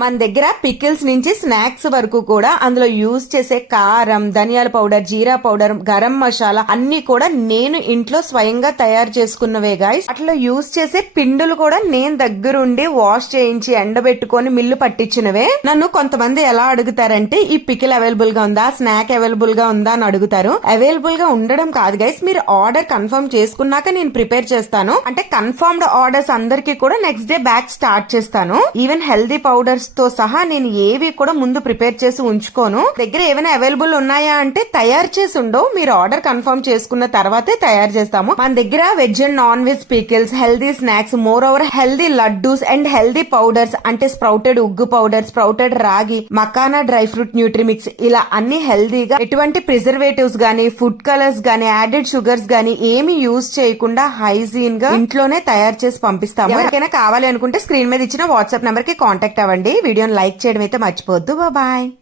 మన దగ్గర పికిల్స్ నుంచి స్నాక్స్ వరకు కూడా అందులో యూజ్ చేసే కారం, ధనియాల పౌడర్, జీరా పౌడర్, గరం మసాలా అన్ని కూడా నేను ఇంట్లో స్వయంగా తయారు చేసుకున్నవే గాయ్స్. అట్లా యూజ్ చేసే పిండులు కూడా నేను దగ్గరుండి వాష్ చేయించి ఎండబెట్టుకొని మిల్లు పట్టించినవే. నన్ను కొంతమంది ఎలా అడుగుతారంటే ఈ పికిల్ అవైలబుల్ గా ఉందా, స్నాక్ అవైలబుల్ గా ఉందా అని అడుగుతారు. అవైలబుల్ గా ఉండడం కాదు గైస్, మీరు ఆర్డర్ కన్ఫర్మ్ చేసుకున్నాక నేను ప్రిపేర్ చేస్తాను. అంటే కన్ఫర్మ్డ్ ఆర్డర్స్ అందరికి కూడా నెక్స్ట్ డే బ్యాక్ స్టార్ట్ చేస్తాను. ఈవెన్ హెల్దీ పౌడర్స్ తో సహా నేను ఏవి కూడా ముందు ప్రిపేర్ చేసి ఉంచుకోను. దగ్గర ఏమైనా అవైలబుల్ ఉన్నాయా అంటే తయారు చేసి ఉండవు, మీరు ఆర్డర్ కన్ఫర్మ్ చేసుకున్న తర్వాతే తయారు చేస్తాము. మన దగ్గర veg and non veg pickles, healthy snacks, moreover healthy laddoos and healthy powders అంటే స్ప్రౌటెడ్ ఉగ్గు powder, sprouted ragi, makhana dry fruit న్యూట్రిమిక్స్, ఇలా అన్ని హెల్దీగా ఎటువంటి ప్రిజర్వేటివ్స్ గానీ, ఫుడ్ కలర్స్ గానీ, యాడెడ్ షుగర్స్ గానీ ఏమి యూజ్ చేయకుండా హైజీన్ గా ఇంట్లోనే తయారు చేసి పంపిస్తాము. ఎవరికైనా కావాలి అనుకుంటే స్క్రీన్ మీద ఇచ్చిన వాట్సాప్ నెంబర్ కి కాంటాక్ట్ అవ్వండి. వీడియోని లైక్ చేయడం అయితే మర్చిపోవద్దు. బాయ్.